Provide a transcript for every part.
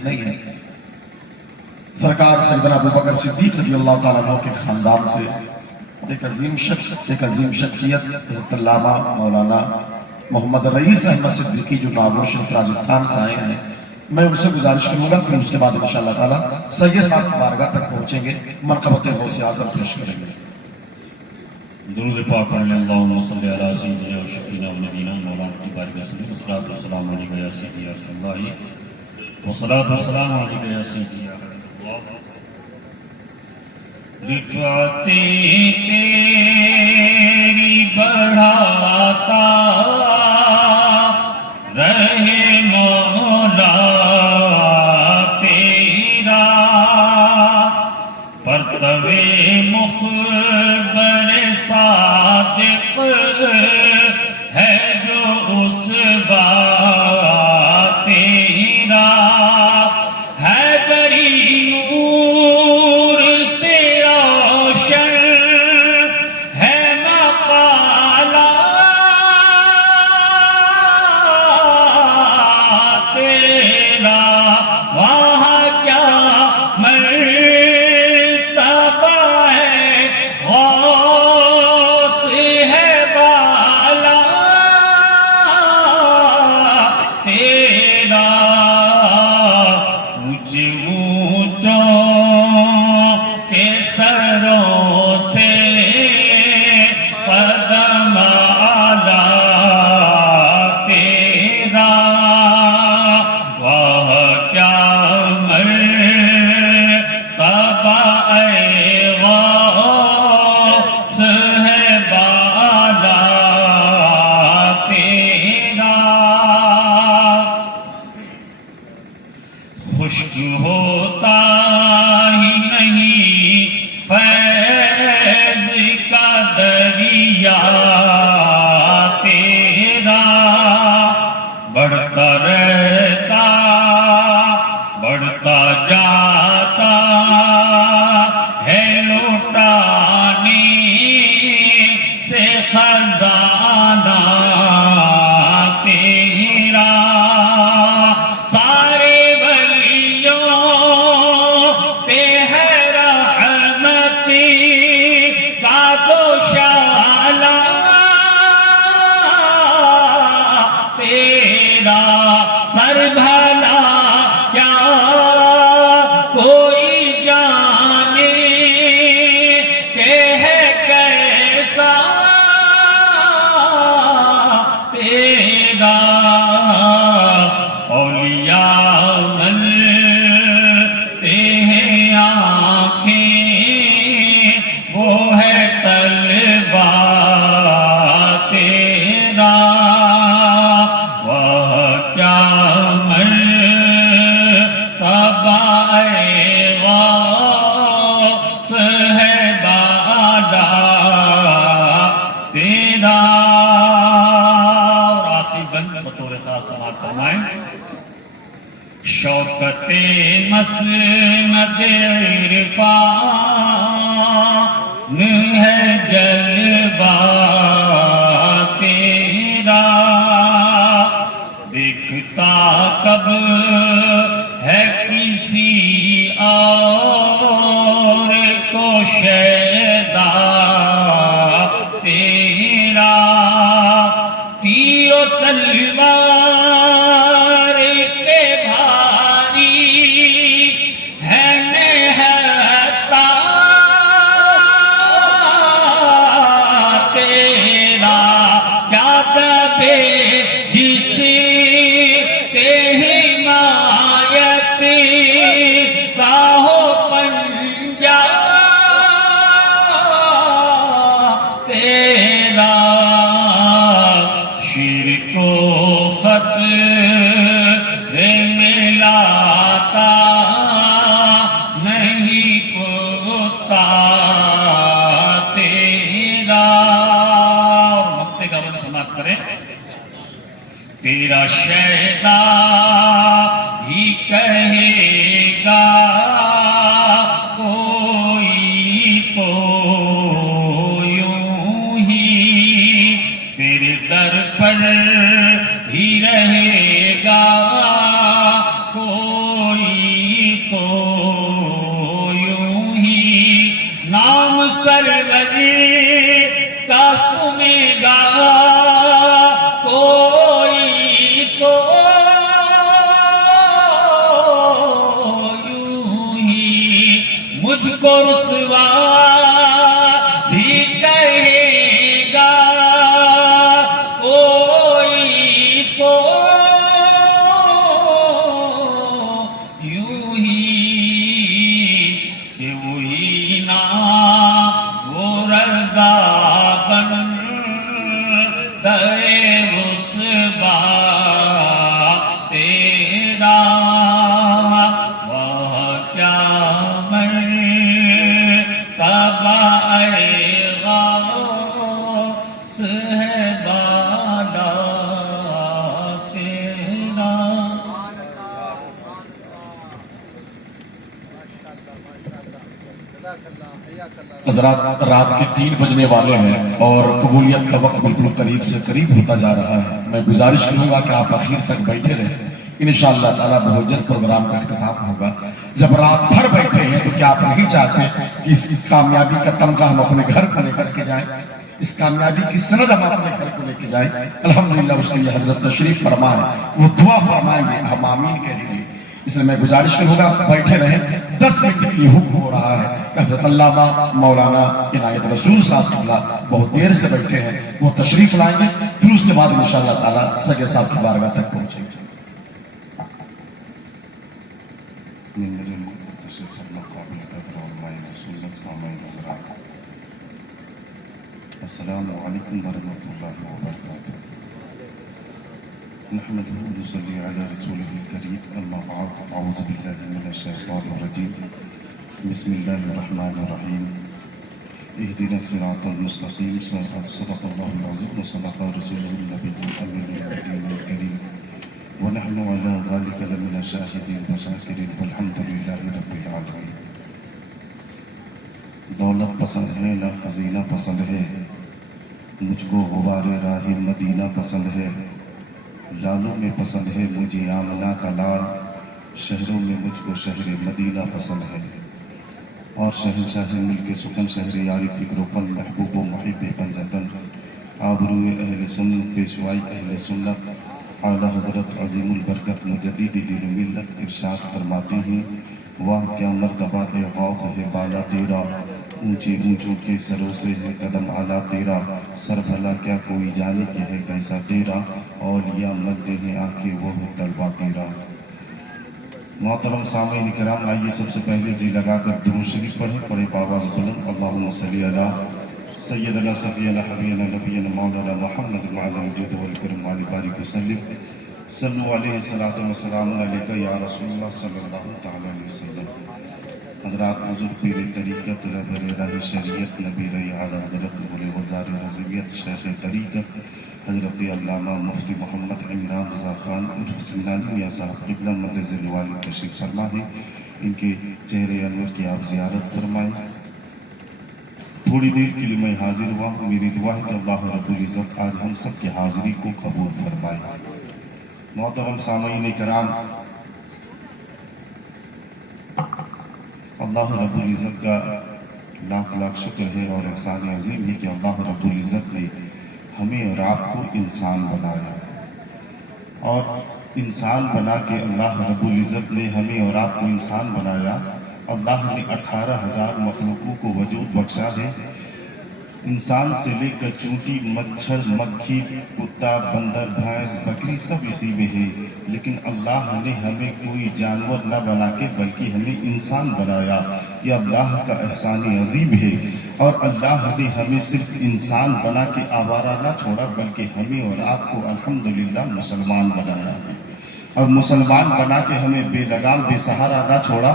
نصیب نہیں ہے۔ سرکار سیدنا ابوبکر صدیق رضی اللہ تعالیٰ عنہ کے خاندان سے ایک عظیم شخصیت حضرت علامہ مولانا محمد رئیس احمد صدیقی جو ناگور شریف راجستھان سے آئے ہیں، میں ان سے گزارش کروں گا، پھر اس کے بعد انشاءاللہ تعالیٰ سید صاحب کی بارگاہ تک پہنچیں گے، مرقبت غوث اعظم پیش کریں گے۔ درود پاک پڑھ لیں، اللہم صلی علی سیدنا و شفیعنا و نبینا مولانا کی بارگاہ سے والصلاۃ والسلام علیکہ یا سیدی یا رسول اللہ والصلاۃ والسلام علیکہ یا سیدی یا حبیب اللہ۔ رفعتیں تیری بڑھاتا رہے مولا تیرا، پرتو مخبر صادق ہے جو اس بات تیرا، حیدری نور سے روشن ہے مقالہ تیرا، وہاں کیا خشک ہوتا ہی نہیں فیض کا دریا تیرا، بڑھتا رہتا بڑھتا جاتا ہے لوٹانے سے خزانہ تیرا، سر بھلا کیا کوئی جانے کہ ہے کیسا تیرا، اولیاء ملتے ہیں آنکھیں وہ ہے طلبہ تیرا، شوکت مسند عرفان ہے جلوہ تیرا، دیکھتا کب ہے کسی اور کو شیدا تیرا، تیر و تلوار جس کے حمایت کا ہو پنجہ تیرا، شرک و خطر ملاتا نہیں کوتا تیرا، مقتے کا من سماعت کریں، تیرا شیدا ہی کہے گا کوئی تو یوں ہی تیرے در پر ہی رہے گا کوئی تو یوں ہی نام سروری کا سنے گا کوئی تو یوں ہی مجھ کو رسوا بھی کہے گا کوئی تو یوں ہی کہ وہی نا وہ رضا بن دے رسوا تیرا وہ کیا حضرات رات کے 3 بجنے والے ہیں اور قبولیت کا وقت بالکل قریب سے قریب ہوتا جا رہا ہے. میں گزارش کروں گا کہ آپ آخر تک بیٹھے رہیں. انشاءاللہ تعالیٰ بہت جلد پروگرام کا اختتام ہوگا. جب رات بھر بیٹھے ہیں تو کیا آپ نہیں چاہتے کہ اس کامیابی کا تمغہ ہم اپنے گھر کو لے کر کے جائیں, اس کامیابی کی سند ہم اپنے گھر کو لے کے جائیں. الحمدللہ اس کے لیے حضرت تشریف فرمائیں, وہ دعا فرمائیں گے, ہم آمین کہیں گے. اس لیے میں گزارش کروں گا بیٹھے رہیں. 10 منٹ کی حکم ہو رہا ہے کہ حضرت علامہ مولانا عنایت رسول صاحب اللہ بہت دیر سے بیٹھے ہیں, وہ تشریف لائیں گے. پھر اس کے بعد انشاءاللہ تعالیٰ سگے صاحب کی بارگاہ تک پہنچیں گے. السلام علیکم ورحمۃ اللہ وبرکاتہ. نحمده ونصلي على رسوله الكريم. اما بعد, اعوذ باللہ من الشیطان الرجیم. بسم اللہ الرحمن الرحیم. اهدنا الصراط المستقیم. صدق اللہ العظیم وصدق رسوله النبی الامین الکریم. ونحن على ذلك لمن الشاهدین والشاکرین والحمد للہ رب العالمین. دولت پسند ہے نہ خزینہ پسند ہے, مجھ کو غبار راہ مدینہ پسند ہے. لالوں میں پسند ہے مجھے آمنہ کا لال, شہروں میں مجھ کو شہر مدینہ پسند ہے. اور شہنشاہ ملک سکن شہر یاری فکر و فن محبوب و محب پنجتن آبرو اہل سنت پیشوائی اہل سنت اعلیٰ حضرت عظیم البرکت مجدد دین ملت ارشاد فرماتے ہیں, واہ کیا مرتبہ اے غوث ہے بالا تیرا, اونچے اونچوں کے سروں سے ہے قدم اعلیٰ تیرا. سر بھلا کیا کوئی جانے کہ ہے کیسا تیرا, اولیاء ملتے ہیں آنکھیں وہ ہے طلبہ تیرا. محترم سامعین کرام, آئیے سب سے پہلے جی لگا کر درود شریف پڑھے بآواز بلند. اللہم صلی علی سیدنا صفینا حبیبنا نبینا مولانا محمد وعلی الجود والکرم وعلی بارک وسلم. صلو علیہ الصلاۃ والسلام علیکہ یا رسول اللہ صلی اللہ تعالی علیہ وسلم. حضرات بزرگ پیر طریقت رہبر راہ شریعت نبی رہی اعلیٰ حضرت مول وزار رضویت شیخ طریقت حضرت علامہ مفتی محمد عمران رضا خان عرف سمنانی میاں صاحب قبلہ مد ذیل تشریف فرما ہے. ان کے چہرے انور کی آپ زیارت فرمائیں. تھوڑی دیر کے لیے میں حاضر ہوا ہوں. میری دعا ہے کہ اللہ رب العزت آج ہم سب کی حاضری کو قبول فرمائے. محترم سامعین کرام, اللہ رب العزت کا لاکھ لاکھ شکر ہے اور احسان عظیم ہے کہ اللہ رب العزت نے ہمیں اور آپ کو انسان بنایا, اور انسان بنا کے اللہ رب العزت نے ہمیں اور آپ کو انسان بنایا. اللہ نے 18,000 مخلوقوں کو وجود بخشا ہے. انسان سے لے کر چونٹی, مچھر, مکھی, کتا, بندر, بھینس, بکری سب اسی میں ہے. لیکن اللہ نے ہمیں کوئی جانور نہ بنا کے بلکہ ہمیں انسان بنایا. یہ اللہ کا احسان عظیم ہے. اور اللہ نے ہمیں صرف انسان بنا کے آوارہ نہ چھوڑا بلکہ ہمیں اور آپ کو الحمدللہ مسلمان بنایا ہے. اور مسلمان بنا کے ہمیں بے لگام بے سہارا نہ چھوڑا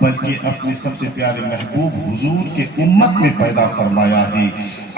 بلکہ اپنے سب سے پیارے محبوب حضور کے امت میں پیدا فرمایا ہے.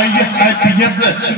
IAS IPS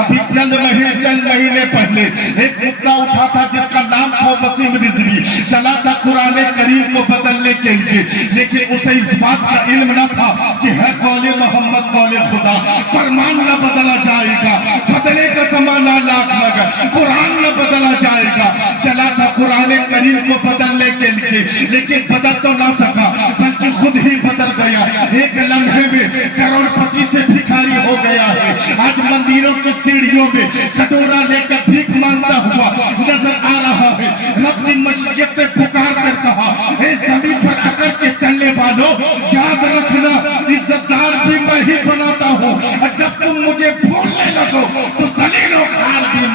ابھی چند مہینے پہلے ایک مدعا اٹھا تھا جس کا نام تھا وسیم رضوی. چلا تھا قرآن کریم کو بدلنے کے لیے, لیکن اسے اس بات کا علم نہ تھا کہ ہے قول محمد قول خدا. فرمان نہ بدلا جائے گا, بدلے کا زمانہ لاکھ لگا, قرآن نہ بدلا جائے گا. چلا تھا قرآن کریم کو بدلنے کے لیے, لیکن بدل تو نہ سکا بلکہ خود ہی بدل گیا. ایک لمحے میں کروڑ پتی سے بھکاری ہو گیا ہے. آج مندروں کی سیڑھیوں میں کٹورا لے کر بھیک مانگتا ہوا نظر آ رہا ہے. رب نے مشیت میں پکار کر کہا, اے زمین پر اکڑ کے چلنے والوں, یاد رکھنا عزتدار بھی میں ہی بناتا ہوں, اور جب تم مجھے بھولنے لگو تو ذلیل و خوار بھی